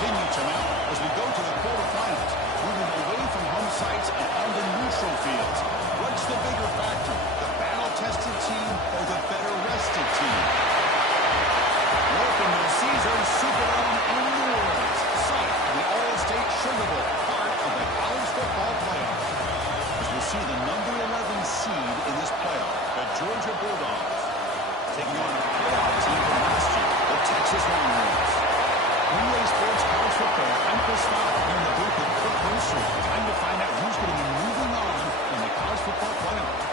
continue to mount as we go to the quarterfinals, moving away from home sites and onto neutral fields. What's the bigger factor, the battle-tested team or the better-rested team? Welcome to the Caesars Superdome in New Orleans, site of the All-State Sugar Bowl, part of the college football playoff. As we see the number 11 seed in this playoff, the Georgia Bulldogs, taking on a playoff team from last year, the Texas Longhorns. Relay Sports College Football, I'm Chris Scott, here in the booth with Kurt Mercer. Time to find out who's going to be moving on in the college football playoff.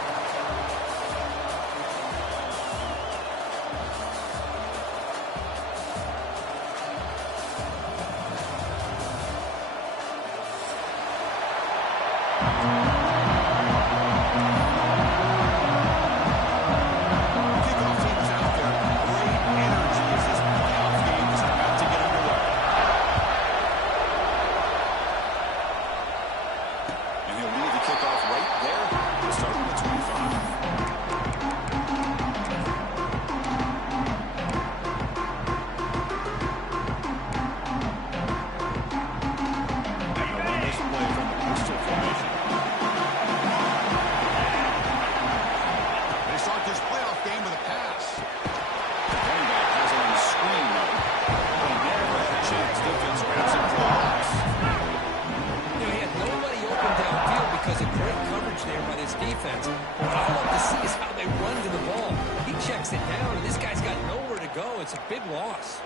It's a big loss.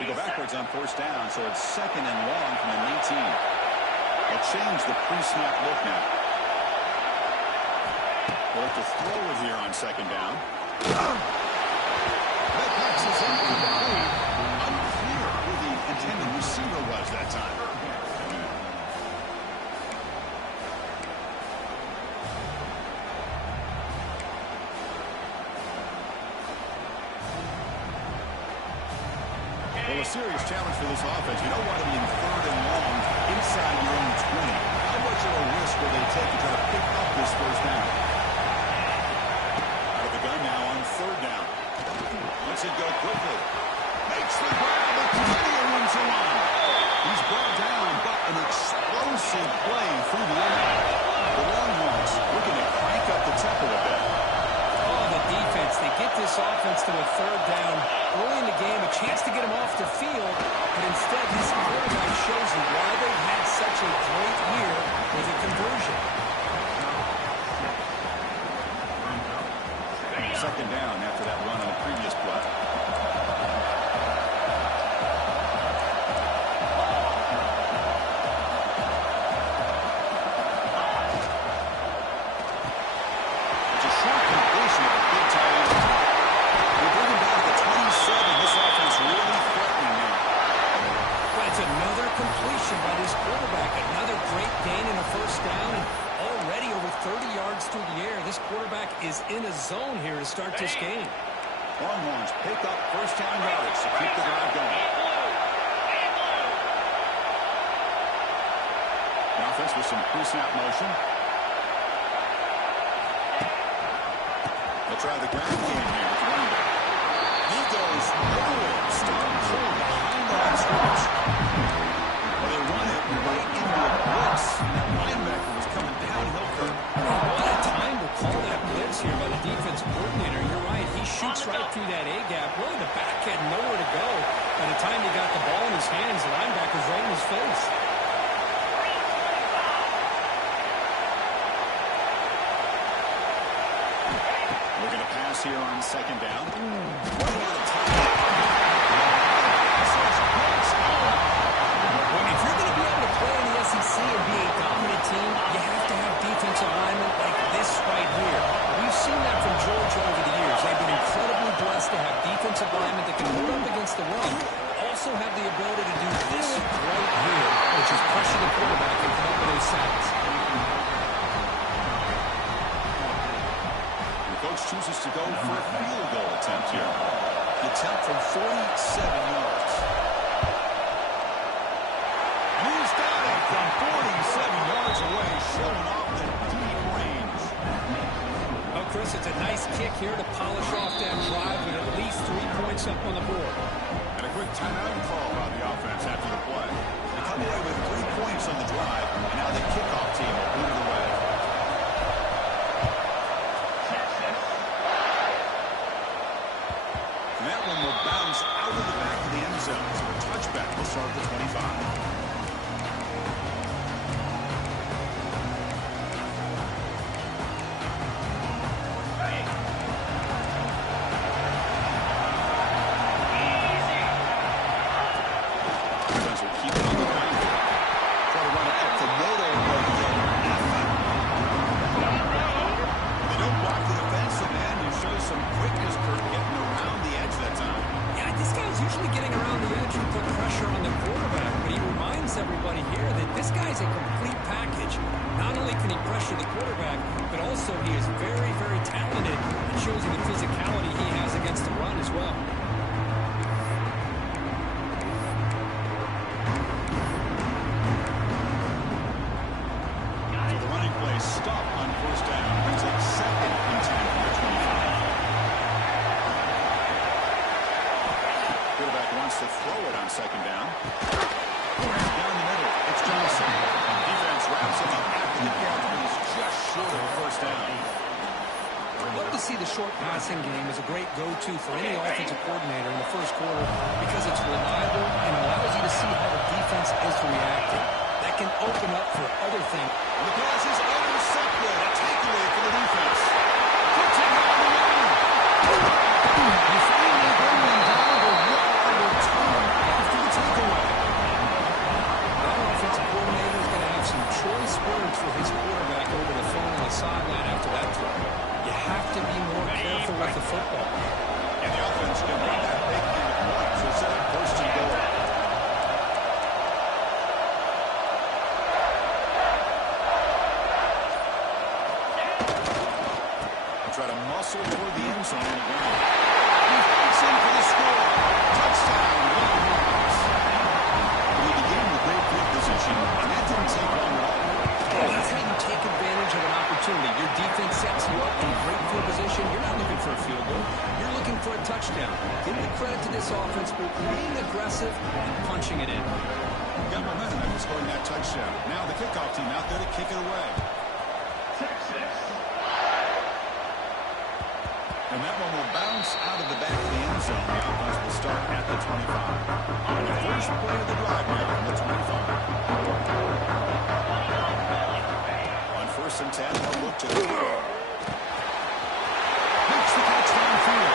We go backwards on first down, so it's 2nd and long from the 18. They'll change the pre-snap look now. They'll have to throw it here on 2nd down. That pass is incomplete. Unclear who the intended receiver was that time. Well, a serious challenge for this offense. You don't want to be in 3rd and long inside your own 20. How much of a risk will they take to try to pick up this first down? Out of the gun now on 3rd down. Lets it go quickly. Makes the grab with plenty of room to run. He's brought down, but an explosive play through the air. The Longhorns looking to crank up the tempo a bit. Defense, they get this offense to a 3rd down early in the game, a chance to get him off the field, but instead this quarterback shows you why they've had such a great year with a conversion. 2nd down after that run on the previous play. Is in a zone here to start this game. Longhorns pick up first down yardage to keep the drive going. The offense with some pre-snap motion. They'll try the ground game here with running back. He goes nowhere. Start pull behind the line scrimmage. Well, they run it right into a blitz. That linebacker was coming downhill curve. What a time to call that blitz here by the defensive coordinator. You're right. He shoots right through that A-gap. Really, the back had nowhere to go. By the time he got the ball in his hands, the linebacker's right in his face. Looking to pass here on 2nd down. Running out of time. If you're going to be able to play in the SEC and be a dominant team, you have to have defensive linemen like this right here. We've seen that from Georgia over the years. They've been incredibly blessed to have defensive linemen that can hold up against the run, also have the ability to do this right here, which is pressure the quarterback and come up with those sacks. The coach chooses to go for a field goal attempt here. The attempt from 47 yards. He's got it from 47 yards away, showing off the deep range. Oh, Chris, it's a nice kick here to polish off that drive with at least 3 points up on the board. And a quick timeout call by the start the 25. Everybody here that this guy's a complete package. Not only can he pressure the quarterback, but also he is very, very talented. It shows you the physicality he has against the run as well. So the running play stop on first down. Brings it 2nd and 10 from the 25. Quarterback wants to throw it on 2nd down. Down the middle, it's Johnson. Defense wraps him up after the catch, but he's just short of first down. I'd love to see the short passing game as a great go-to for any offensive coordinator in the first quarter because it's reliable and allows you to see how the defense is reacting. That can open up for other things. The pass is intercepted. A takeaway for the defense. Putting on the line. You finally bring them down to 1 return after the takeaway. Coordinator is going to have some choice words for his quarterback over the phone on the sideline after that throw. You have to be more careful with the football. And the offense can run that big into one, so set up 1st and goal. Try to muscle toward the end zone and run. He fights in for the score. Touchdown, Williams. We began with great field position, and that didn't take long at all. Well, that's how you take advantage of an opportunity. Your defense sets you up in great field position. You're not looking for a field goal. You're looking for a touchdown. Give the credit to this offense for being aggressive and punching it in. Got momentum after scoring that touchdown. Now the kickoff team out there to kick it away. And that one will bounce out of the back of the end zone. The offense will start at the 25. On the first play of the drive now on the 25. On 1st and 10, they'll look to the throw. Makes the catch downfield.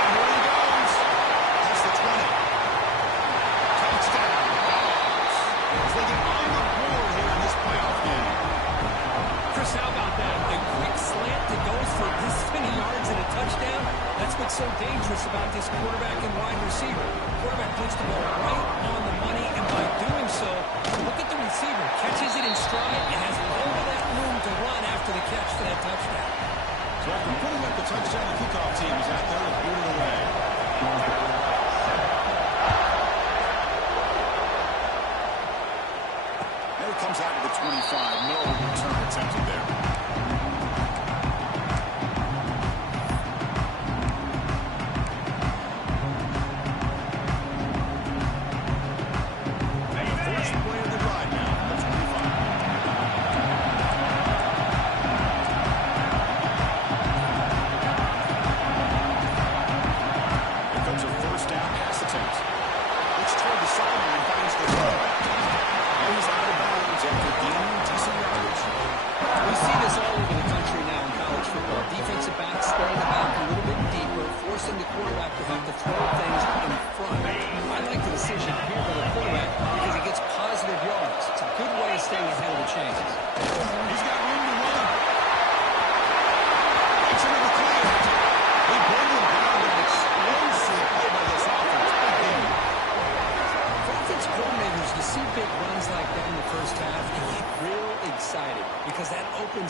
And here he goes. That's the 20. Touchdown. As they get on the board here in this playoff game. Chris, how about that? The quick slant that goes for this many yards and a touchdown. That's what's so dangerous about this quarterback and wide receiver. Quarterback puts the ball right on the money, and by doing so, look at the receiver. Catches it in stride and has all of that room to run after the catch for that touchdown. So after putting up the touchdown, the kickoff team is out there to boot it away. And it comes out to the 25. No return attempted there.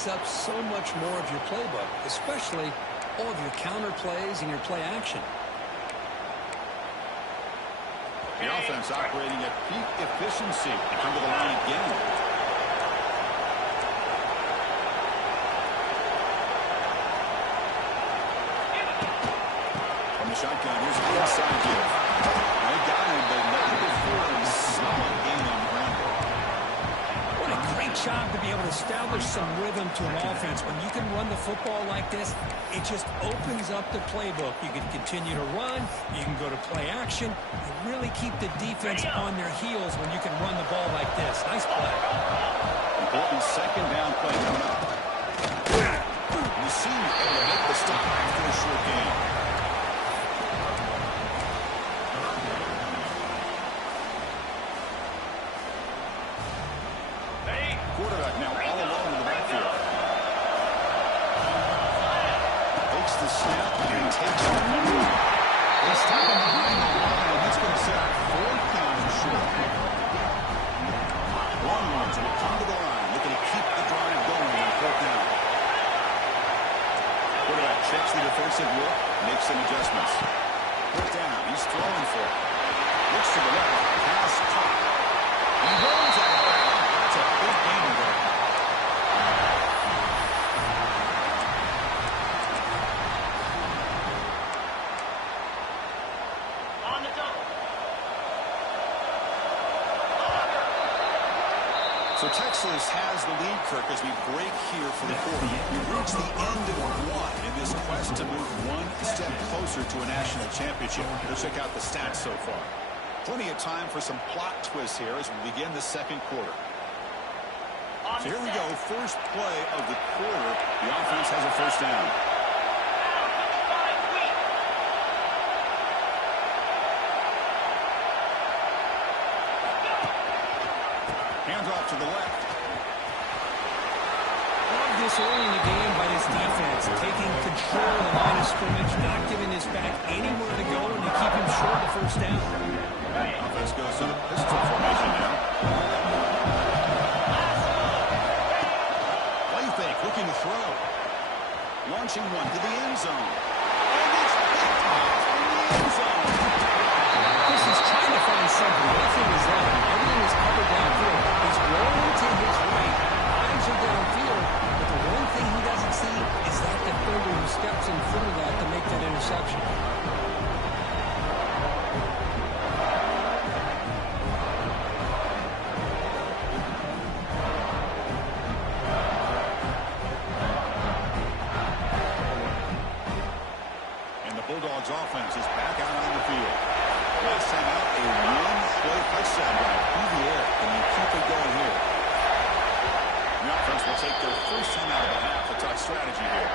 Up so much more of your playbook, especially all of your counter plays and your play action. The offense operating at peak efficiency. They come to the line again. From the shotgun, here's an inside give. They got him, but not before a solid gain on the ground. What a great job to be able to establish some rhythm to an offense. When you can run the football like this, it just opens up the playbook. You can continue to run. You can go to play action. You really keep the defense on their heels when you can run the ball like this. Nice play. Important second down play coming up. You see able to make the stop after a short game. Quarterback now all alone in the backfield. Takes the snap and takes the move. They stop him behind the line, and that's going to set up 4th down and short. Longhorns will come to the line, looking to keep the drive going on 4th down. Quarterback checks the defensive look, makes some adjustments. 4th down, he's throwing for it. Looks to the left, pass caught. He runs out of bounds. That's a big gain there. On the double. So Texas has the lead, Kirk, as we break here for the quarter. We reach the end of one in this quest to move one step closer to a national championship. Let's check out the stats so far. Plenty of time for some plot twists here as we begin the second quarter. So here we go, first play of the quarter. The offense has a first down. Hands off to the left. Love this early in the game by this defense, taking control of the line of scrimmage, not giving this back anywhere to go, and to keep him short of the first down. Offense goes to the pistol formation now. Play fake, looking to throw. Launching one to the end zone. And it's picked off in the end zone. Chris is trying to find something. Nothing is there. Everything is covered downfield. He's rolling to his right. Eyes are downfield. But the one thing he doesn't see is that defender who steps in front of that to make that interception. Bulldogs offense is back out on the field. Last time out, a one-play touchdown drive through the air. Can you keep it going here? The offense will take their first time out of the half to talk strategy here.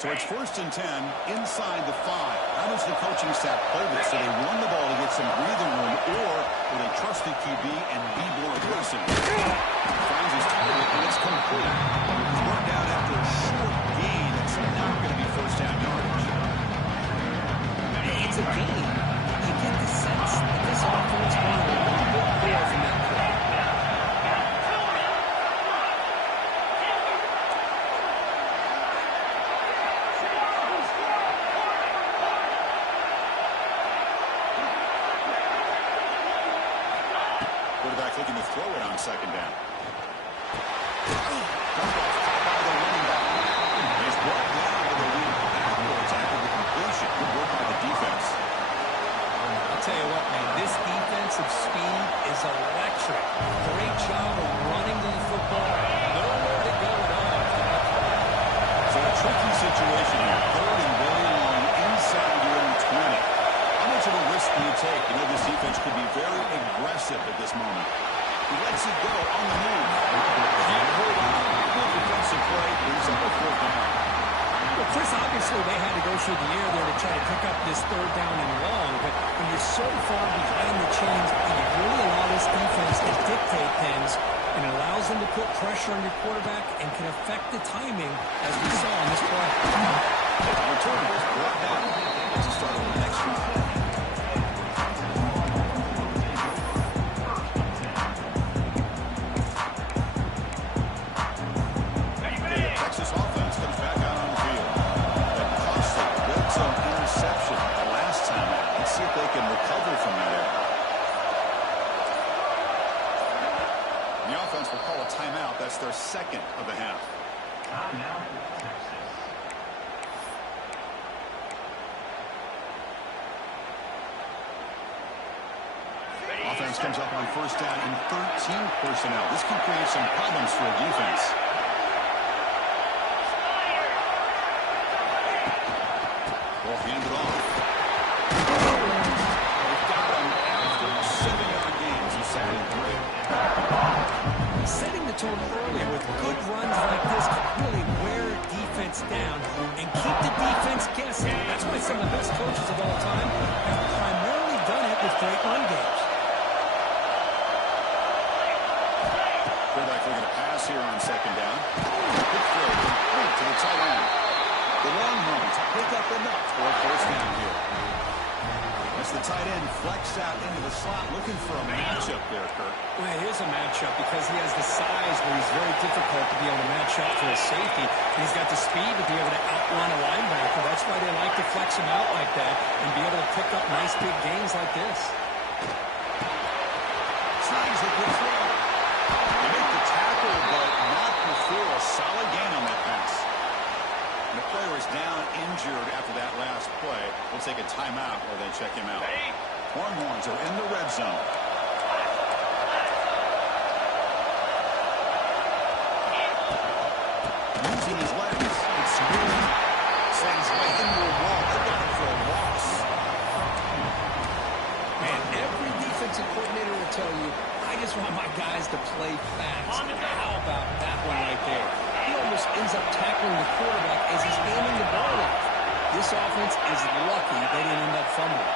So it's 1st and 10 inside the 5. How does the coaching staff play this? Do they run the ball to get some breathing room, or will they trust the QB and be more aggressive? Finds his target, and it's complete. He's brought down after a short gain. It's not going to be first down yardage. It's a game. You get the sense that this offense wanted a little bit more from that play. Quarterback looking to throw it on second down. Comes off caught by the running back. He's brought down with a lead backwards after the completion. Good work by the defense. I'll tell you what, man, this defensive speed is electric. Great job of running to the football. Nowhere to go at all. So a tricky situation here. 3rd and very long inside your own 20. How much of a risk do you take? You know this defense could be very aggressive at this moment. He lets it go on the move. Can't hold on. Good defensive play. Brings up a 4th down. Well, Chris, obviously they had to go through the air there to try to pick up this 3rd down and long, but when you're so far behind the chains, you really allow this defense to dictate things, and it allows them to put pressure on your quarterback and can affect the timing, as we saw in this play. Return was brought down. It's a start of the next one. Texas offense comes back out on the field. That costly red zone interception the last time out. Let's see if they can recover from that error. The offense will call a timeout. That's their 2nd of the half. offense comes up on first down in 13 personnel. This can create some problems for a defense. Will hand it off. They've got him after a 7-yard gain. He's second and 3. Setting the tone early with good runs like this can really wear a defense down and keep the defense guessing. That's why some of the best coaches of all time have primarily done it with great run games. Quarterback looking to pass here on second down. Big throw complete to the tight end. The Longhorns pick up enough for a first down here. As the tight end flexed out into the slot, looking for a matchup there, Kirk. Well, it is a matchup because he has the size where he's very difficult to be able to match up for a safety. And he's got the speed to be able to outrun a linebacker. That's why they like to flex him out like that and be able to pick up nice big gains like this. Tries a good throw. They make the tackle, but not before a solid gain on that pass. And the player is down injured after that last play. We'll take a timeout while they check him out. Longhorns are in the red zone. Using his legs. It's smooth. Sends right into a wall. They got it for a loss. Man, every defensive coordinator will tell you, I just want my guys to play fast. How about that one right there? He almost ends up tackling the quarterback as he's handing the ball off. This offense is lucky they didn't end up fumbling.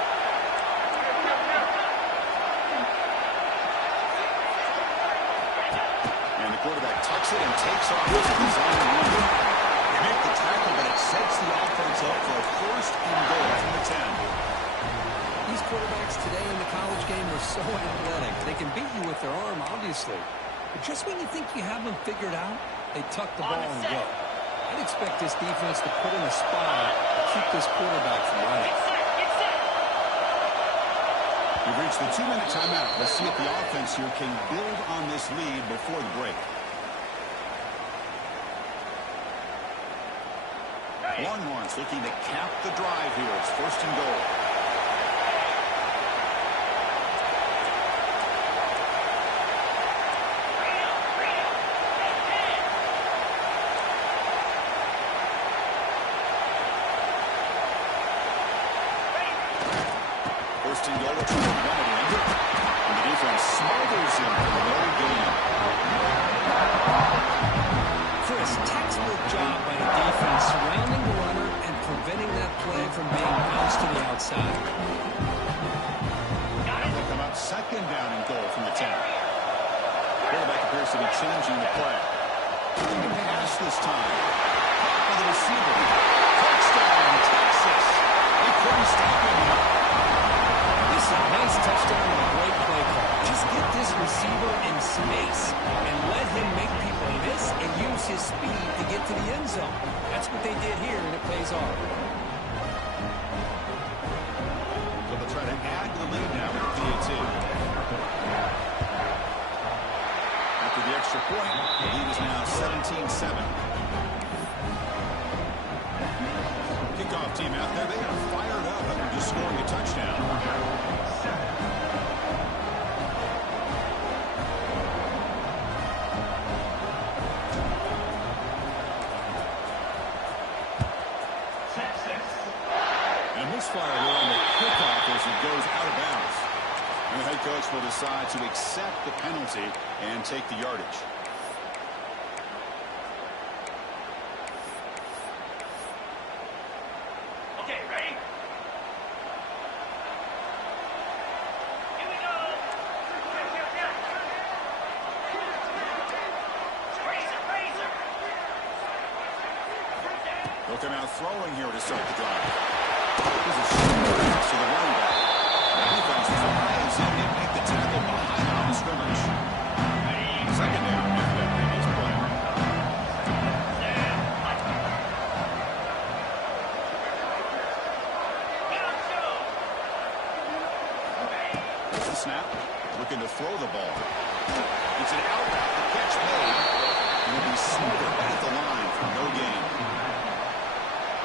And the quarterback tucks it and takes off his own run. They make the tackle, but it sets the offense up for a first and goal from the 10. These quarterbacks today in the college game are so athletic. They can beat you with their arm, obviously. But just when you think you have them figured out, they tuck the ball and go. I'd expect this defense to put in a spy to keep this quarterback from running. We've reached the 2-minute timeout. Let's see if the offense here can build on this lead before the break. Longhorns looking to cap the drive here. It's first and goal. First and goal, trying to run it in. And the defense smothers him for no gain. Chris, textbook job by the defense surrounding the runner and preventing that play from being bounced to the outside. They'll come up second down and goal from the 10. Quarterback appears to be changing the play. Looking to pass this time. Caught by the receiver. Touchdown, Texas. They couldn't stop him here. This is a nice touchdown and a great play call. Just get this receiver in space and let him make people miss and use his speed to get to the end zone. That's what they did here, and it pays off. So they'll try to add to the lead now with PAT. After the extra point, the lead is now 17-7. Kickoff team out there, they got fired up after just scoring a touchdown. And misfire here on the kickoff as it goes out of bounds. And the head coach will decide to accept the penalty and take the yardage. Okay, ready? Here we go. Razor. They'll come out throwing here to start the drive. This is short pass to the running back. The defense flies in and make the tackle behind on the scrimmage. Second down after that previous play. That's the snap. Looking to throw the ball. It's an out route. The catch made. And will be smothered at the line for no gain.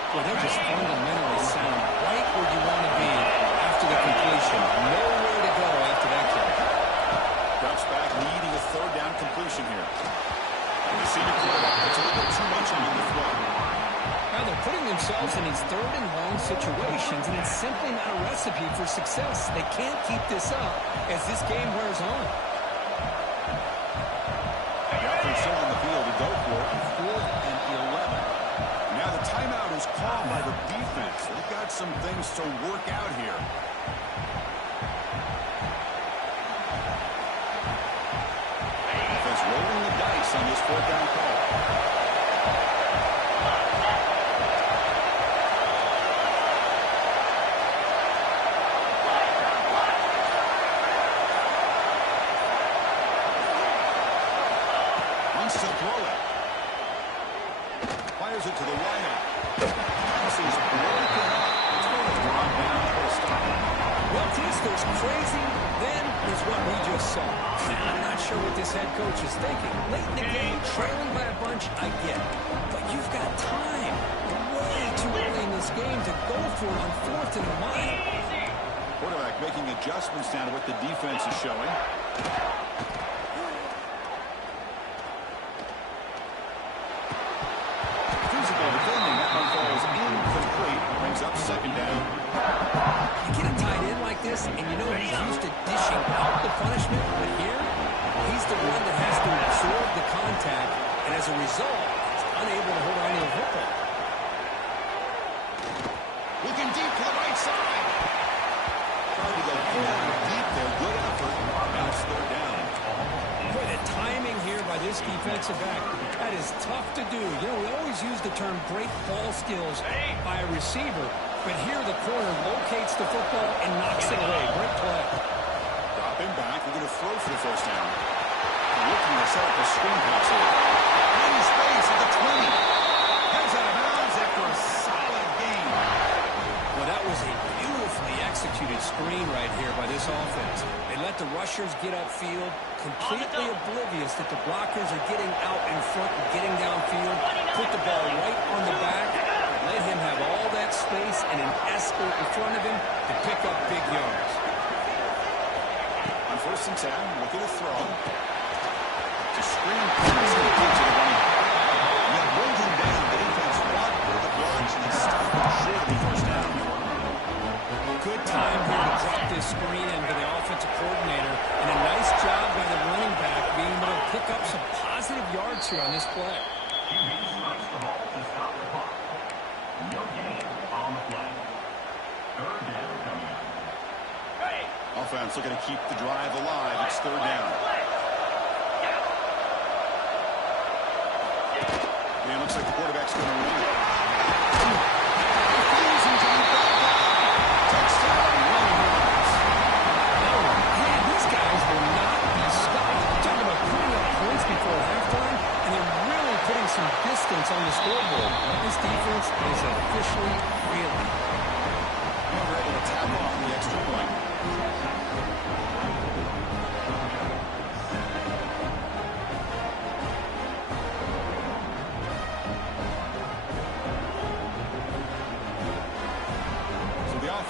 Well, they're just fundamentally sound right where you want to be after the completion. Nowhere to go after that kick. completion here. And the senior quarterback puts a little bit too much on the throw. Now they're putting themselves in these third and long situations, and it's simply not a recipe for success. They can't keep this up as this game wears on. The offense still on the field to go for it on 4th and 11. Now the timeout is called by the defense. They've got some things to work out here. Defense rolling the dice on this 4th down call. To throw it. Fires it to the wideout. Pass is broken up. It's going to drop down for a stop. Well, Chris, there's crazy, then there's what we just saw. I'm not sure what this head coach is thinking. Late in the game, trailing by a bunch, I get it. But you've got time. Way too early in this game to go for it on 4th and mile. Quarterback making adjustments down to what the defense is showing. Up 2nd down. You get a tight end like this, and you know he's used to dishing out the punishment, but here, he's the one that has to absorb the contact, and as a result, he's unable to hold on to the football. Looking deep to the right side. Trying to go deep there. Good effort. Now it's 3rd down. Boy, the timing here by this defensive back, that is tough to do. You know, we always use the term great ball skills by a receiver, but here the corner locates the football and knocks it away. Great play. Dropping back. We're going to throw for the 1st down. Looking to set up a screen pass here. In space at the 20. Heads out of bounds after a solid gain. Well, that was a beautifully executed screen right here by this offense. They let the rushers get upfield, completely oblivious that the blockers are getting out in front and getting downfield, put the ball right on the back, let him have all that space and an escort in front of him to pick up big yards. On 1st and 10, looking to throw. To screen pass to the running back. And then bring him down. The defense fought for the blocks and they stopped him short of the 1st down. Good time here to drop this screen into the offensive coordinator, and a nice job by the running back being able to pick up some positive yards here on this play. Offense looking to keep the drive alive. It's 3rd down. And it looks like the quarterback's going to run it. Touchdown, Man, these guys will not be stopped. Talking about putting up points before halftime, and they're really putting some distance on the scoreboard. This defense is officially reeling. And we're able to tap off the extra point.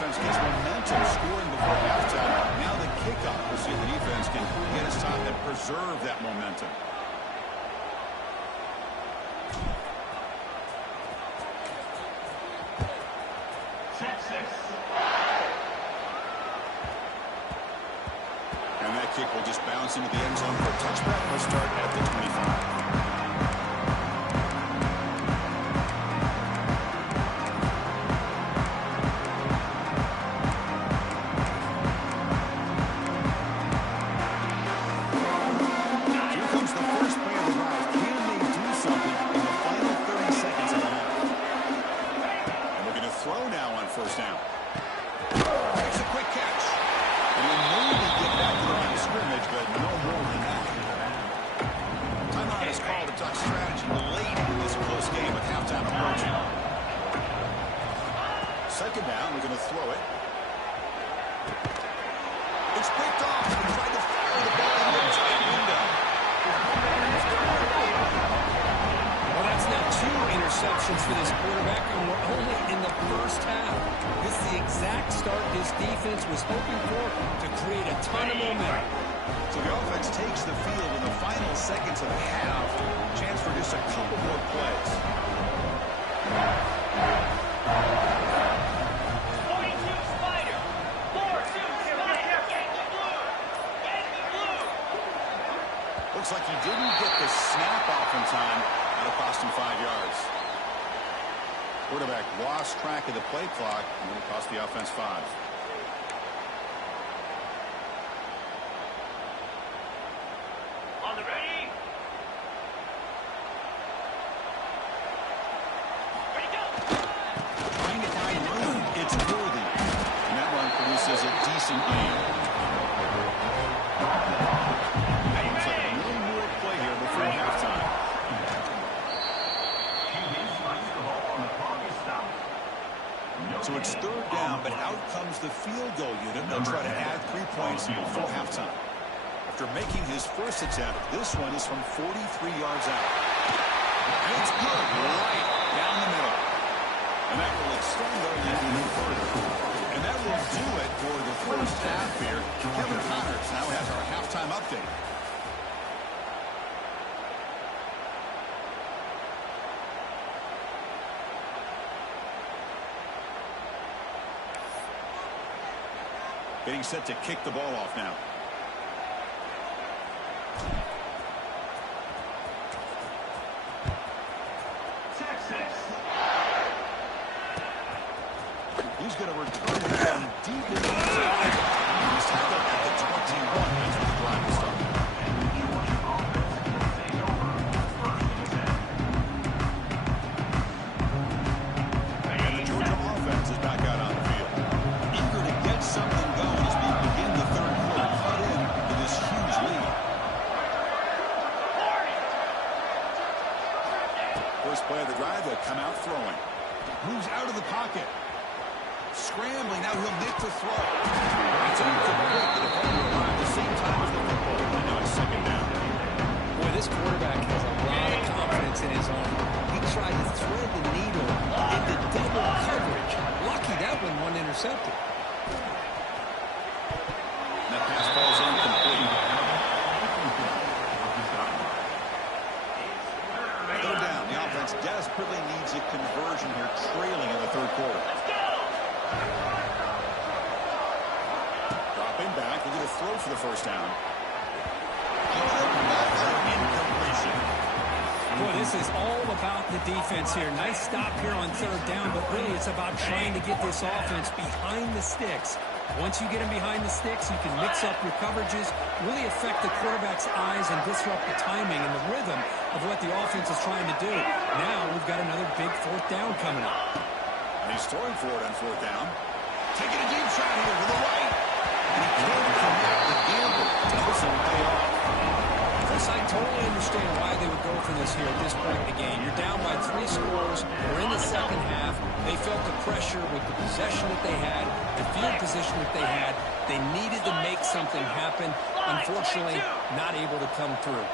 Gets momentum scoring before halftime. Now the kickoff. We'll see if the defense can get a stop and preserve that momentum. And that kick will just bounce into the end zone for a touchback. We'll start at the 25. Second down, we're going to throw it. It's picked off. He tried to fire the ball into the tight window. Well, that's now 2 interceptions for this quarterback, and we're only in the first half. This is the exact start this defense was hoping for to create a ton of momentum. So the offense takes the field in the final seconds of the half. Chance for just a couple more plays. 42 Spider. 4-2 Spider. Yankee Blue. Yankee Blue. Looks like he didn't get the snap off in time. That'll cost him 5 yards. Quarterback lost track of the play clock, and it'll cost the offense 5. On the ready. Ready, go. Bring it down low. It's worthy. And that one produces a decent gain. Looks like one more play here before halftime. So it's third down, but out comes the field goal unit. They'll try to add 3 points before halftime. After making his first attempt, this one is from 43 yards out. And it's good, right down the middle. And that will extend their lead even further. And that will do it for the first half here. Kevin Connors now has our halftime update. Getting set to kick the ball off now. Texas. He's going to return from deep inside. He's tackled at the 21. That's where the drive will start. And the Georgia offense is back out on the field. Eager to get something going as we begin the third quarter. Cut in with this huge lead. First play of the drive, they'll come out throwing. Moves out of the pocket. Scrambling, now he'll make the throw. It's incomplete. The defender arrived at the same time as the football. And now it's second down. Boy, this quarterback has a lot of confidence in his arm. He tried to thread the needle into double coverage. Lucky that one wasn't intercepted. And that pass falls incomplete. Third down. The offense desperately needs a conversion here, trailing in the third quarter. Dropping back, we'll get a throw for the first down. Incompletion. Boy, this is all about the defense here. Nice stop here on third down, but really it's about trying to get this offense behind the sticks. Once you get them behind the sticks, you can mix up your coverages, really affect the quarterback's eyes and disrupt the timing and the rhythm of what the offense is trying to do. Now we've got another big fourth down coming up. And he's throwing for it on fourth down. Taking a deep shot here to the right. And he can't connect the gamble. This will pay off. Chris, I totally understand why they would go for this here at this point in the game. You're down by 3 scores. We're in the second half. They felt the pressure with the possession that they had, the field position that they had. They needed to make something happen. Unfortunately, not able to come through.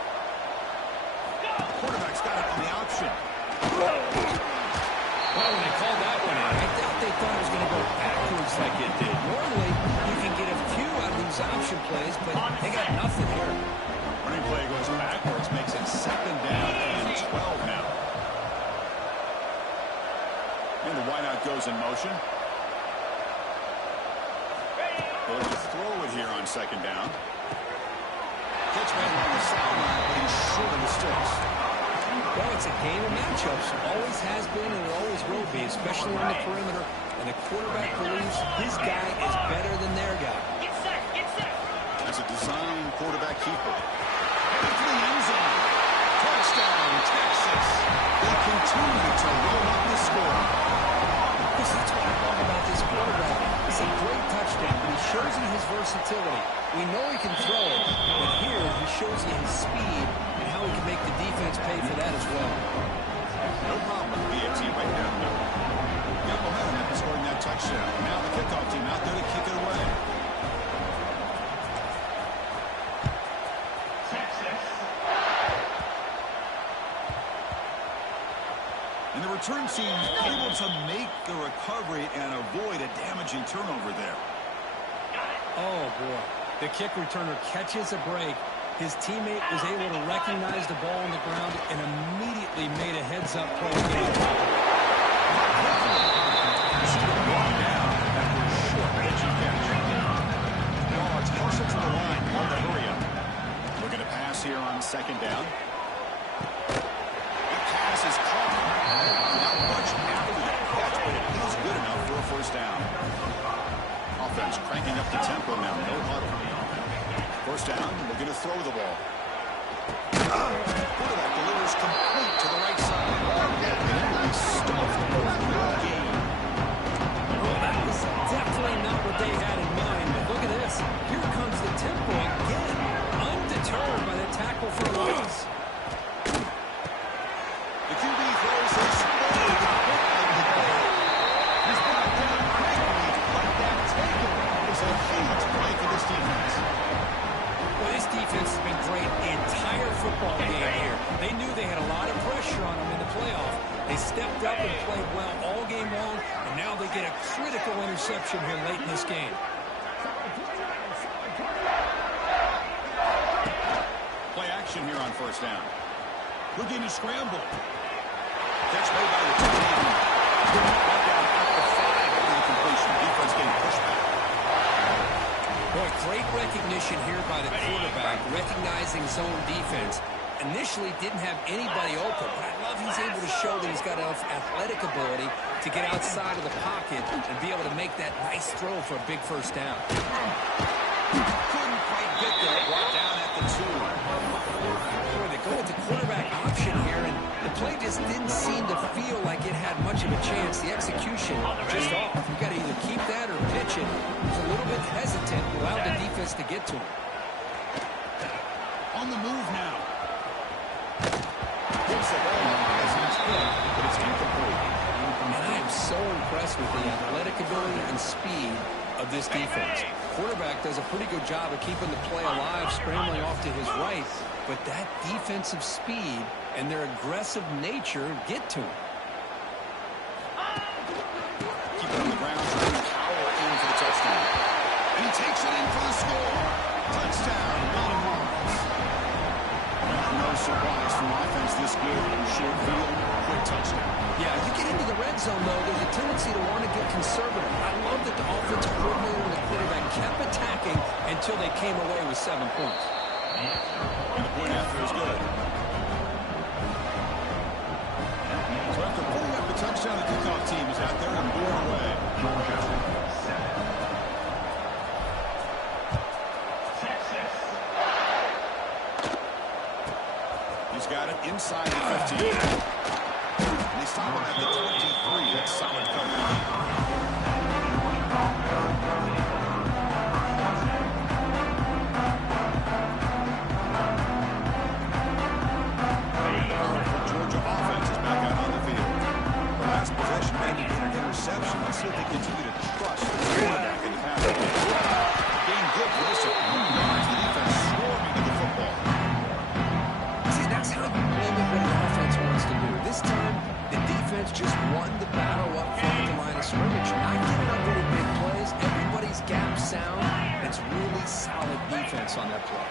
Quarterback's got it on the option. Well, when they called that one out, I doubt they thought it was going to go backwards like it did. Normally, you can get a few out of these option plays, but they got nothing here. Running play goes backwards, makes it second down and 12 now. And the wideout goes in motion. They'll just throw it here on second down. Catch man on the sideline, but he's short of the sticks. Well, it's a game of matchups. Always has been and it always will be, especially on the perimeter. And the quarterback believes his guy is better than their guy. Get set. Get set. That's a design quarterback keeper. Into the end zone. Touchdown, Texas. They continue to roll up the score. Because that's what I love about this quarterback. It's a great touchdown, but he shows you his versatility. We know he can throw it, but here he shows you his speed and how he can make the defense pay for that as well. No problem. BFT right down the middle. Got momentum after scoring that touchdown. Now the kickoff team out there to kick it away. And the return team able to make the recovery and avoid a damaging turnover there. Oh, boy. The kick returner catches a break. His teammate was able to recognize the ball on the ground and immediately made a heads-up play. Hustle to the line on the hurry up. Looking to pass here on second down. The pass is caught. Not much after that catch, but it is good enough for a first down. Offense cranking up the tempo now. No huddle. First down, looking to throw the ball. Quarterback delivers complete to the right side. Nice stuff. Good game. Well, that was definitely not what they had in mind, but look at this. Here comes the tempo again. Undeterred by the tackle for loss. The QB throws his spade. He's brought down quickly, but that takeaway is a huge play for this defense. Well, this defense has been great the entire football game here. They knew they had a lot of pressure on them in the playoff. They stepped up and played well all game long, and now they get a critical interception here late in this game. Play action here on first down. Looking to scramble. Catch made by the team. Brought down at the 5 over the completion. Defense getting pushed back. Boy, great recognition here by the quarterback, recognizing zone defense. Initially didn't have anybody open, but I love he's able to show that he's got enough athletic ability to get outside of the pocket and be able to make that nice throw for a big first down. Couldn't quite get there. Brought down at the 2. Boy, they go with the quarterback option here, and the play just didn't seem to feel like it had much of a chance. The execution just off. You got to either keep that or pitch it. He was a little bit hesitant, allowed the defense to get to him. On the move now. Gets the ball as he's hit, but it's incomplete. And I am so impressed with the athletic ability and speed of this defense. Quarterback does a pretty good job of keeping the play alive, scrambling off to his right, but that defensive speed and their aggressive nature get to him. Keep it on the ground, trying to power in for the touchdown. And he takes it in for the score. Touchdown, Willie Morris. No surprise from offense this good. Short field, quick touchdown. Yeah, you get into the red zone, though, there's a tendency to want to get conservative. I love that the offensive coordinator and the quarterback kept attacking until they came away with 7 points. And the point after is good. So after putting up the touchdown, the kickoff team is out there and blown away. He's got it inside the 15. And they stop him at the 23. That's solid coverage. Georgia offense is back out on the field. The last possession ended in an interception. Let's see if they continue to trust the quarterback in the pass game. Game good for this one. The defense swarming to the football. See, that's how you limit what the offense wants to do. This time, the defense just won the battle up front at the line of scrimmage. Not giving up any big plays. Everybody's gap sound. It's really solid defense on that play.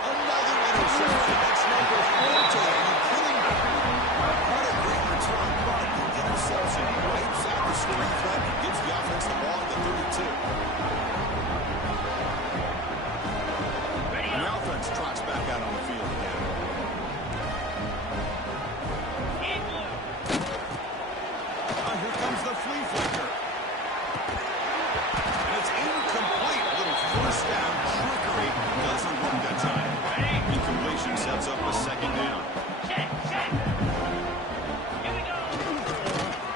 Another interception. That's number 4 today. Are you kidding me? What a great return. But the interception wipes out the scoring threat and gives the offense the ball at the 32. And the offense trots back out on the field again. Here comes the flea flicker. And it's incomplete. A little first down trickery. Doesn't work that time. Incompletion sets up a second down.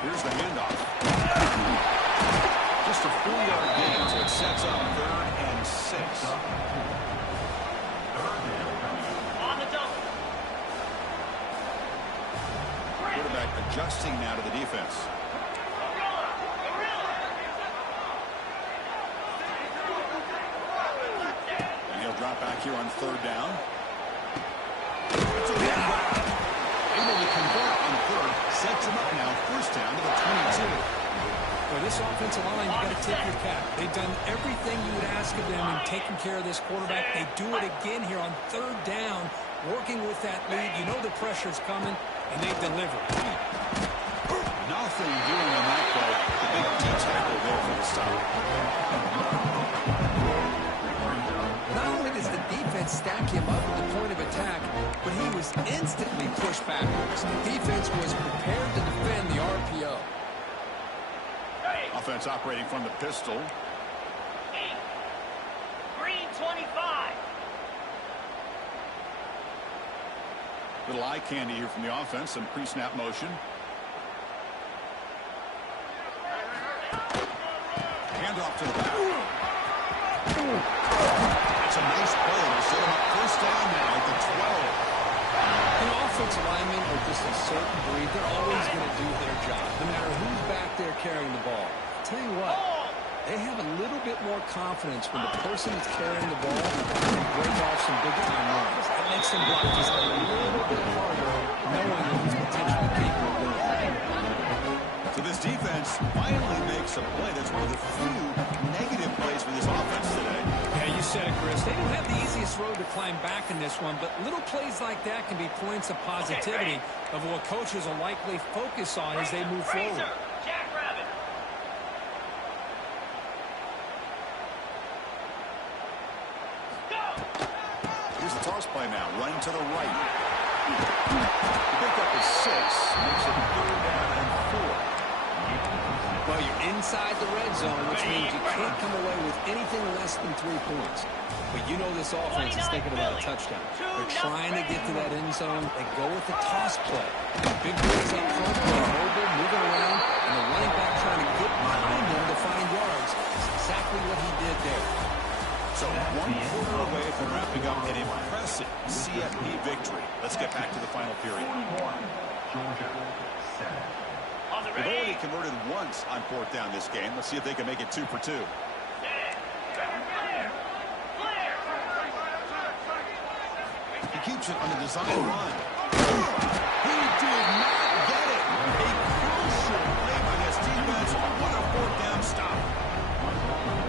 Here's the handoff. Just a 4-yard gain, so it sets up 3rd and 6. On the double. Quarterback adjusting now to the defense. And he'll drop back here on 3rd down. Able to convert on 3rd. Sets him up now. First down to the 22. For this offensive line, you got to tip your cap. They've done everything you would ask of them in taking care of this quarterback. They do it again here on third down, working with that lead. You know the pressure's coming, and they've delivered. Nothing doing on that play. The big D-tackle there for the stop. Not only does the defense stack him up at the point of attack, but he was instantly pushed backwards. The defense was prepared to defend the RPO. Offense operating from the pistol. 8. Green 25. Little eye candy here from the offense. Some pre-snap motion. Handoff to the back. It's a nice play. They'll set him up first down now at the 12. The offensive linemen are just a certain breed. They're always going to do their job, no matter who's back there carrying the ball. I'll tell you what, they have a little bit more confidence when the person that's carrying the ball can break off some big-time runs. That makes them block just a little bit harder, knowing that he's potentially capable of doing it. So this defense finally makes a play. That's one of the few negative plays for this offense today. Yeah, you said it, Chris. They don't have the easiest road to climb back in this one, but little plays like that can be points of positivity of what coaches will likely focus on as they move forward. Jackrabbit. Here's the toss play now, running to the right. The pickup is 6, makes it 3rd down and 4. Well, you're inside the red zone, which means you can't come away with anything less than 3 points. But you know this offense is thinking about a touchdown. They're trying to get to that end zone. They go with the toss play. Big plays up front, they're mobile, moving around, and the running back trying to get behind them to find yards. That's exactly what he did there. So 1 quarter away from wrapping up an impressive CFP victory. Let's get back to the final period. They've already converted once on 4th down this game. Let's see if they can make it 2 for 2. He keeps it on the design run. He did not get it. A crucial play by this defense. What a 4th down stop.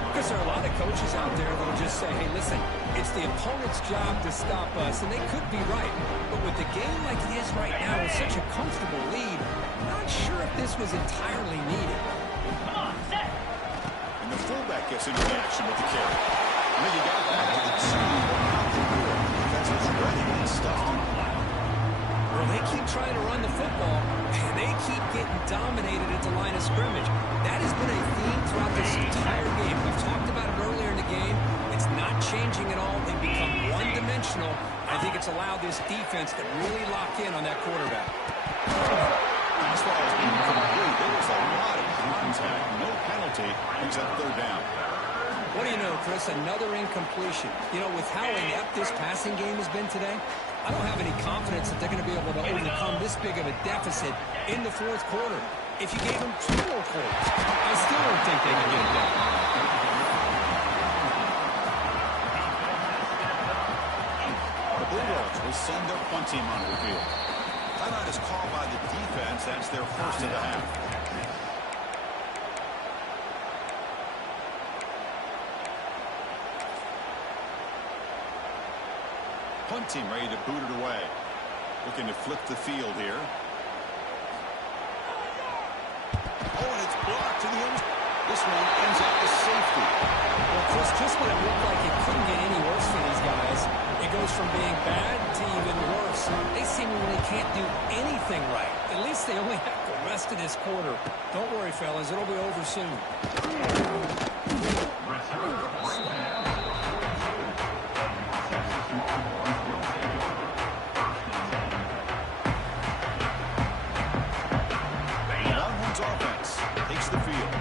Because there are a lot of coaches out there that will just say, hey, listen, it's the opponent's job to stop us, and they could be right. But with the game like it is right now with such a comfortable lead, I'm not sure if this was entirely needed. Come on, set. And the fullback gets into the action with the carry. And then you got back to the 2. Out the door. Defense was ready and stuffed. Well, they keep trying to run the football, and they keep getting dominated at the line of scrimmage. That has been a theme throughout this entire game. We've talked about it earlier in the game. It's not changing at all. They've become one-dimensional. I think it's allowed this defense to really lock in on that quarterback. As far as being complete, there was a lot of contact. No penalty. Brings up 3rd down. What do you know, Chris? Another incompletion. You know, with how inept this passing game has been today, I don't have any confidence that they're going to be able to overcome this big of a deficit in the 4th quarter. If you gave them 2 more quarters, I still don't think they can get it done. The Bulldogs will send their punt team onto the field. Timeout is called by the defense. That's their first of the half. Punt team ready to boot it away. Looking to flip the field here. Oh, and it's blocked to the end. This one ends up with safety. Well, Chris, just when it looked like it couldn't get any worse for these guys, it goes from being bad to even worse. They seemingly can't do anything right. At least they only have the rest of this quarter. Don't worry, fellas. It'll be over soon. Longhorns offense takes the field.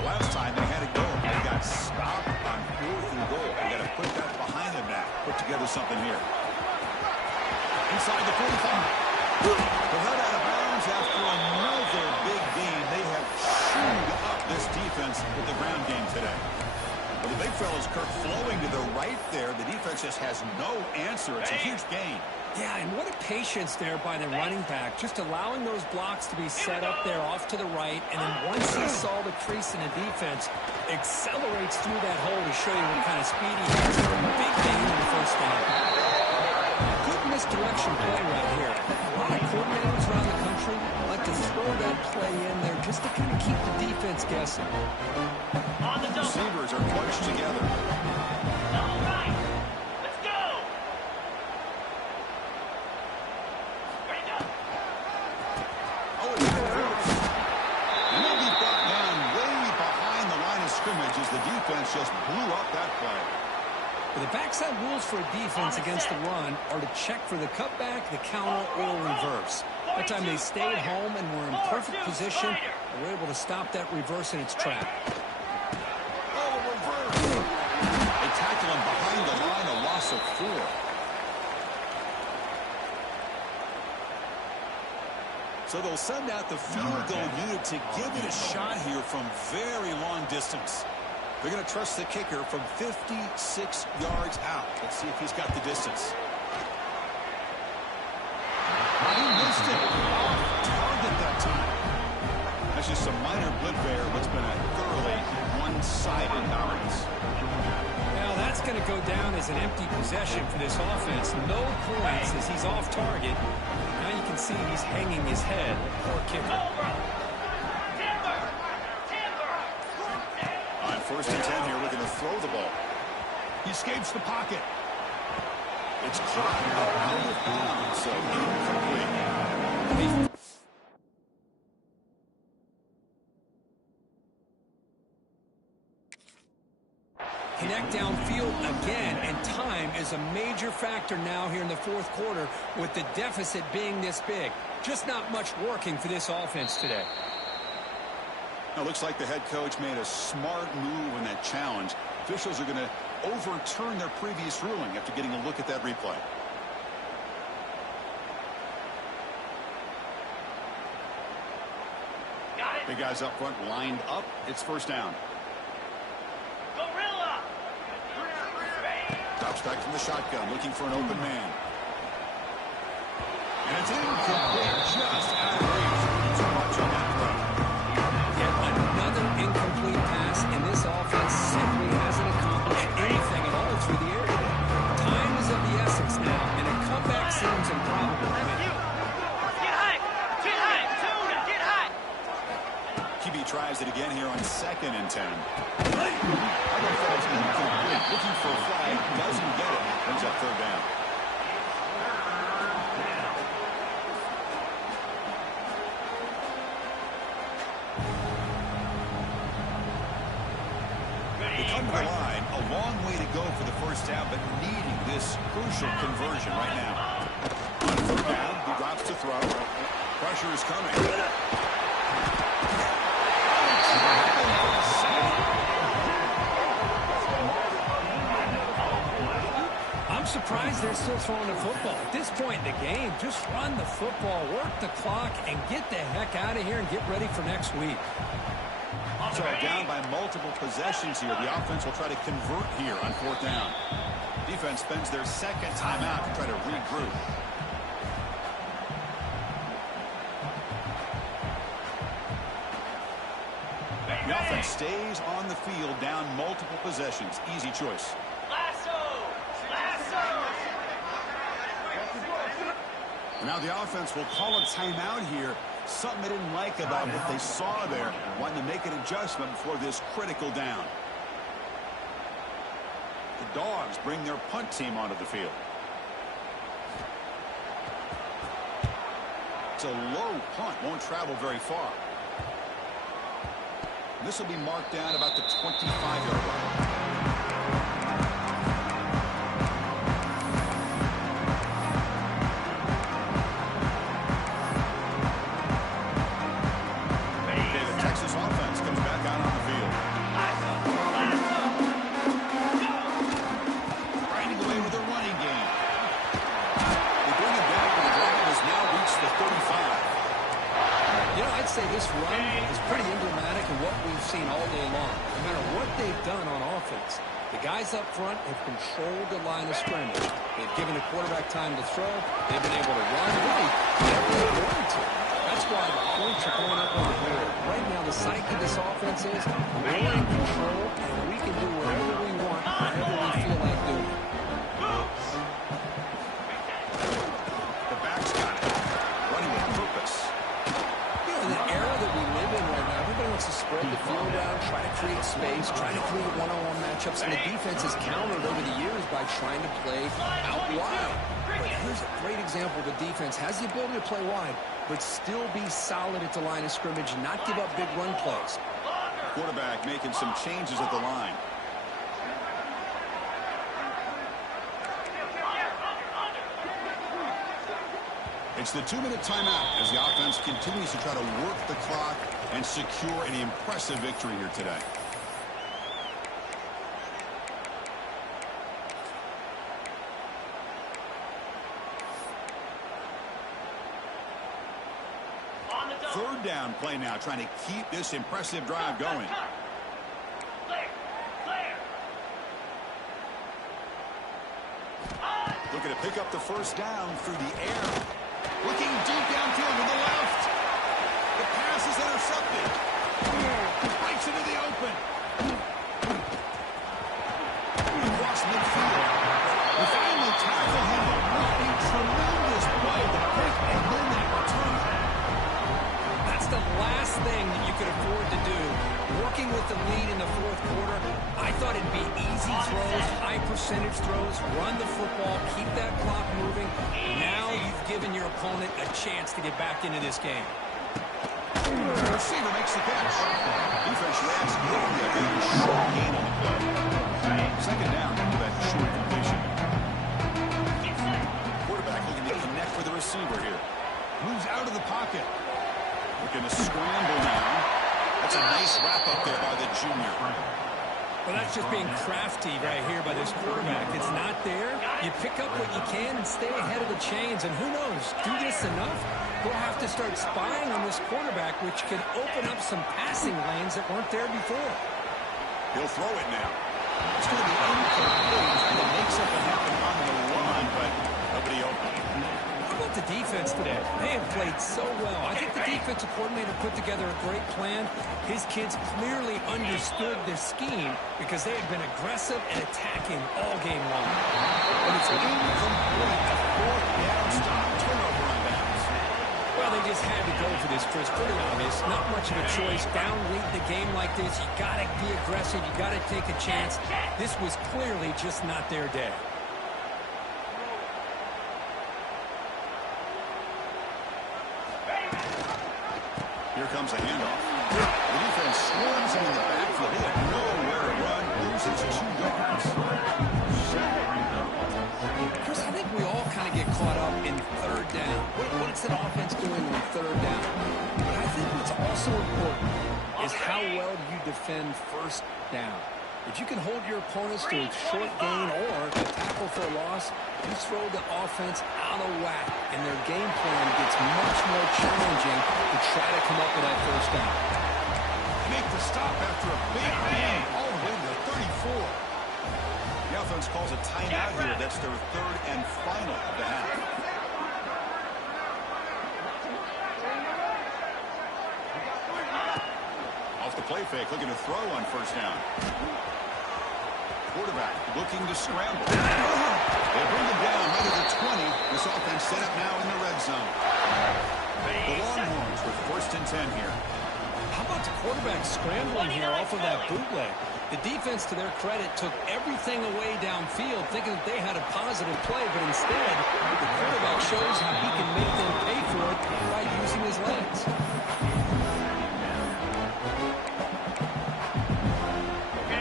The last time they had it going, they got stopped on 4th and goal. They got to put that behind them now. Put together something here. Inside the 45. They're led out of bounds after another big gain. They have chewed up this defense with the ground game today. Well, the big fella's Kirk flowing to the right there. The defense just has no answer. It's a huge gain. Yeah, and what a patience there by the running back, just allowing those blocks to be set up there off to the right, and then once he saw the crease in the defense, accelerates through that hole to show you what kind of speed he has. Big gain in the first down. Good misdirection play right here. A lot of coordinators around the country like to throw that play in there just to kind of keep the defense guessing. Receivers are bunched together. All right. Let's go. Ready to go. Oh, it's reversed. And they'll be brought down way behind the line of scrimmage as the defense just blew up that play. The backside rules for a defense against the run are to check for the cutback, the counter, or reverse. That time they stayed home and were in perfect position and were able to stop that reverse in its track. Oh, reverse. They tackle him behind the line, a loss of 4. So they'll send out the field goal unit to give it a shot here from very long distance. They're going to trust the kicker from 56 yards out. Let's see if he's got the distance. He missed it. Off target that time. That's just some minor blip there. What's been a thoroughly one-sided dominance. Now that's going to go down as an empty possession for this offense. No points as he's off target. Now you can see he's hanging his head. Poor kicker. On 1st and 10 here, we're going to throw the ball. He escapes the pocket. It's caught out of bounds, so incomplete. Connect downfield again, and time is a major factor now here in the 4th quarter with the deficit being this big. Just not much working for this offense today. Now, looks like the head coach made a smart move in that challenge. Officials are going to overturn their previous ruling after getting a look at that replay. Got it. The guys up front lined up. It's 1st down. Gorilla. Drops back from the shotgun, looking for an open man. And it's incomplete, just out of reach. Too much on that throw. Yet another incomplete pass, and this offense simply hasn't accomplished anything at all through the air today. Time is of the essence now, and a comeback seems improbable. Get high. Get high. Tuna, get high. QB tries it again here on 2nd and 10. Incomplete, looking for a flag, doesn't get it. Brings up 3rd down. They come to the line, a long way to go for the 1st down, but needing this crucial conversion right now. On 3rd down, he drops to throw. Pressure is coming. I'm surprised they're still throwing the football. At this point in the game, just run the football, work the clock, and get the heck out of here and get ready for next week. So down by multiple possessions here. The offense will try to convert here on 4th down. Defense spends their 2nd timeout to try to regroup. The offense stays on the field down multiple possessions. Easy choice. Lasso. Lasso. Now the offense will call a timeout here. Something they didn't like about what they saw there. Wanting to make an adjustment before this critical down. The Dogs bring their punt team onto the field. It's a low punt. Won't travel very far. This will be marked down about the 25-yard line. Say this run is pretty emblematic of what we've seen all day long. No matter what they've done on offense, the guys up front have controlled the line of scrimmage. They've given the quarterback time to throw. They've been able to run are going up on the board. Right now, the psyche of this offense is we're in control, and we can do whatever we want, whenever we feel like doing it. The back's got it. Running with purpose. You know, in the era that we live in right now, everybody wants to spread the field out, try to create space, try to create one-on-one matchups, and the defense has countered over the years by trying to play out wide. But here's a great example. The defense has the ability to play wide, but still be solid at the line of scrimmage, not give up big run plays. Quarterback making some changes at the line. It's the 2-minute timeout as the offense continues to try to work the clock and secure an impressive victory here today. Third down play now, trying to keep this impressive drive going. Looking to pick up the first down through the air. Looking deep downfield to the left. The pass is intercepted. Breaks into the open. Across midfield. We finally tackle him, but what a tremendous play to pick and then that return. That's the last thing that you could afford to do. Working with the lead in the fourth quarter, I thought it'd be easy throws, high percentage throws, run the football, keep that clock moving. Now you've given your opponent a chance to get back into this game. The receiver makes the catch. Defense reacts quickly. A very short gain on the play. Second down after that short completion. Quarterback looking to connect with the receiver here. Moves out of the pocket. Looking to scramble now. That's a nice wrap up there by the junior. Well, that's just being crafty right here by this quarterback. It's not there. You pick up what you can and stay ahead of the chains. And who knows, do this enough, we'll have to start spying on this quarterback, which could open up some passing lanes that weren't there before. He'll throw it now. It's going to be incomplete. Trying to make something happen on the run, but nobody open. How about the defense today? They have played so well. I think the defensive coordinator put together a great plan. His kids clearly understood the scheme because they had been aggressive and attacking all game long. But it's incomplete. A fourth down stop. Turnover on downs. Well, they just had to go for this, Chris. Pretty obvious. Not much of a choice. Down late in the game like this, you got to be aggressive. You got to take a chance. This was clearly just not their day. Here comes a handoff. The defense swarms him in the backfield. He had nowhere to run. Loses 2 yards. Chris, I think we all kind of get caught up in third down. What's an offense doing on third down? But I think what's also important is how well you defend first down. If you can hold your opponents to a short gain or a tackle for a loss, you throw the offense out of whack, and their game plan gets much more challenging to try to come up with that first down. Make the stop after a big gain all the way to 34. The offense calls a timeout here. That's their third and final of the half. Off the play fake, looking to throw on first down. Quarterback looking to scramble. They bring him down right at the 20. This offense set up now in the red zone. The Longhorns with first and 10 here. How about the quarterback scrambling here off of that bootleg? The defense, to their credit, took everything away downfield, thinking that they had a positive play, but instead, the quarterback shows how he can make them pay for it by using his legs.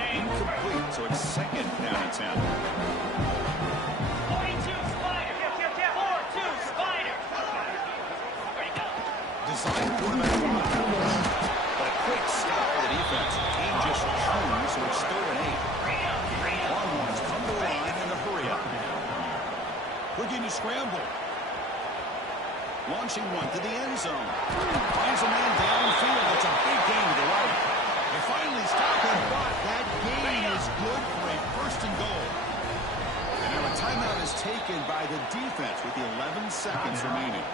Incomplete, so it's second down and 10. 42 Spider. 4-2 Spider. Design quarterback run. But a quick stop for the defense. Game just chewed, so it's third and 8. Longhorns come to the line in a hurry up. Looking to scramble. Launching one to the end zone. Finds a man downfield. That's a big gain to the right. They finally stop him, but that gain is good for a first and goal. And now a timeout is taken by the defense with the 11 seconds remaining.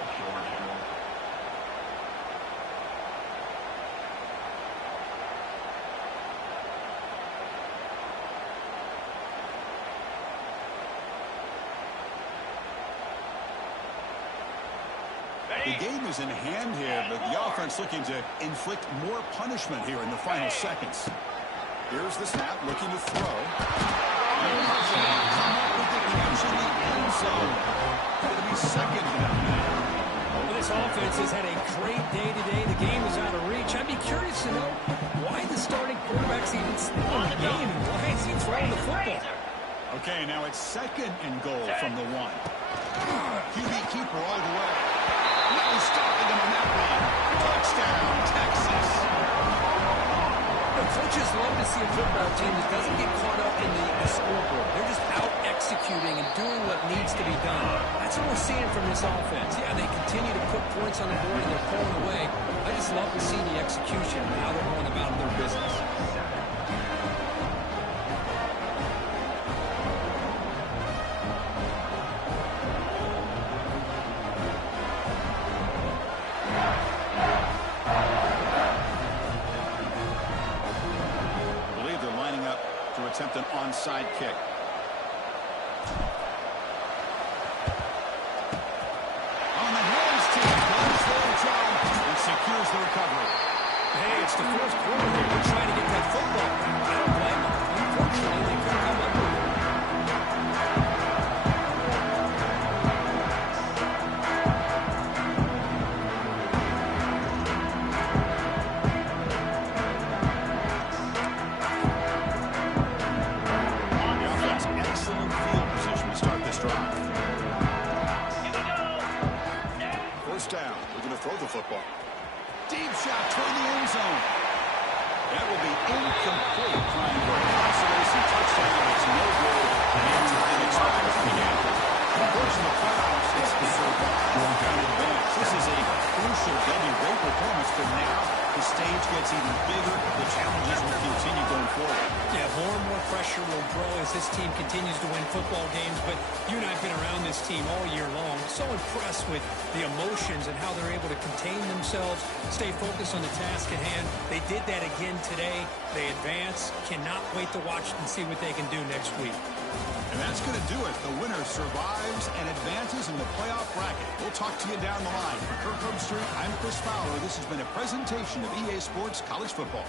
The game is in hand here, but the offense looking to inflict more punishment here in the final seconds. Here's the snap, looking to throw. Come up with the catch in the end zone. It'll be second down now. Well, this offense has had a great day today. The game is out of reach. I'd be curious to know why the starting quarterback's even still in the game and why is he throwing the football? Okay, now it's second and goal from the 1. QB keeper all the way. No stopping him on that one. Touchdown, Texas. Coaches love to see a football team that doesn't get caught up in the scoreboard. They're just out executing and doing what needs to be done. That's what we're seeing from this offense. Yeah, they continue to put points on the board and they're pulling away. I just love to see the execution and how they're going about their business. Attempt an onside kick. On the hands team, goes for the job and secures the recovery. Hey, it's the fourth quarter here. They're trying to get that football. I don't blame them. Unfortunately, they couldn't come up with it. Down. We're going to throw the football. Deep shot toward the end zone. That will be incomplete. Trying for a consolation touchdown. It's no good. And time expires again. Unfortunately, the playoffs is to survive down in advance. This is a crucial W. Great performance, but now the stage gets even bigger. The challenges will continue going forward. Yeah, more and more pressure will grow as this team continues to win football games. But you and I have been around this team all year long. So impressed with the emotions and how they're able to contain themselves, stay focused on the task at hand. They did that again today. They advance. Cannot wait to watch and see what they can do next week. And that's going to do it. The winner survives and advances in the playoff bracket. We'll talk to you down the line. For Kirk Herbstreit, I'm Chris Fowler. This has been a presentation of EA Sports College Football.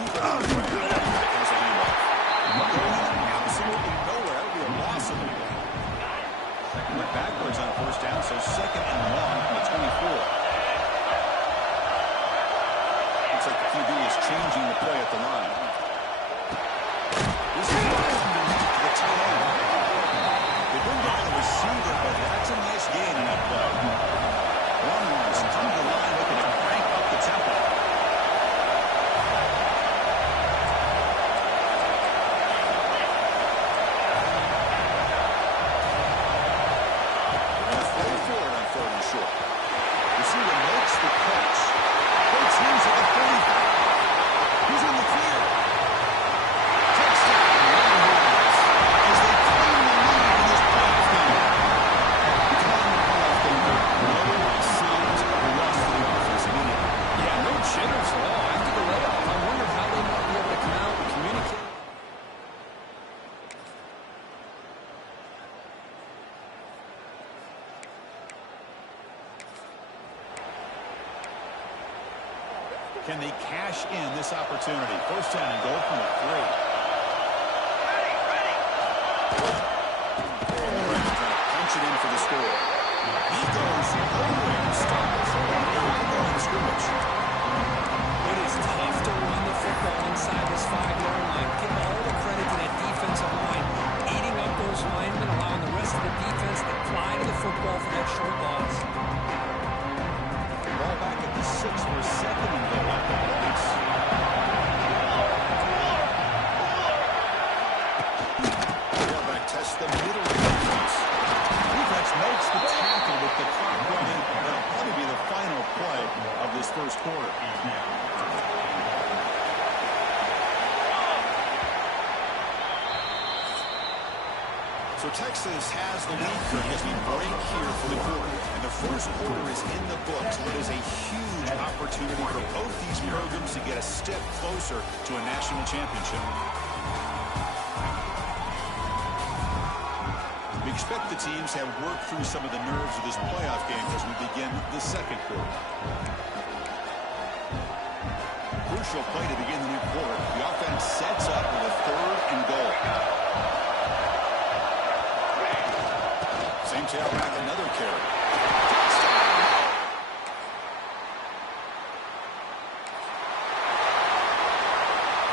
keep it on the ground. There's a handoff. Going absolutely nowhere. It'll be a loss of the ball. Went backwards on first down, so second and long from the 24. Looks like the QB is changing the play at the line. This is right underneath the tight end. They bring down the receiver, but that's a nice gain in that play. Longhorns come to the line looking to crank up the tempo. Receiver makes the catch. Breaks loose at the 45. He's in the field. Touchdown, Longhorns, as they claim the lead in this playoff game. Declining the playoff game, no signs of a loss to the offense immediately. Yeah, no jitters at all. After the layoff, I wondered how they might be able to come out and communicate. Can they cash in this opportunity? First down and goal from the 3. Punch it in for the score. He goes nowhere. Stops on the scrimmage. It is tough to run the football inside this 5-yard line. Give all the credit to that defensive line, eating up those linemen, allowing the rest of the defense to fly to the football for that short loss. Ball back at the 6 for a second and goal at the place. Tailback tests the middle of the defense. Defense makes the tackle with the clock running. That'll probably be the final play of this first quarter. So Texas has the lead currently as we break here for the quarter. And the first quarter is in the books, and it is a huge opportunity for both these programs to get a step closer to a national championship. We expect the teams have worked through some of the nerves of this playoff game as we begin the second quarter. Crucial play to begin the new quarter. The offense sets up with a 3rd and goal. Same tailback, another carry.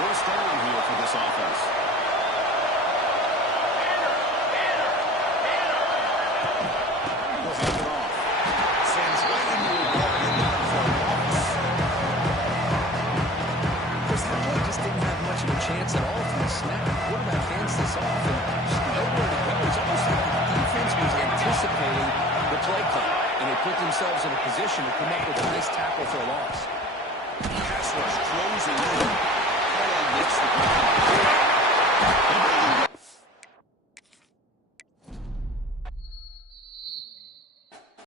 First down here for this offense. He'll hand it off. Sends right into a ball and down for a loss. Chris, that play just didn't have much of a chance at all from the snap. Quarterback hands this off and just nowhere to go. It's almost like the defense was anticipating the play call, and they put themselves in a position to come up with a nice tackle for a loss. Pass rush closing in. Play on this.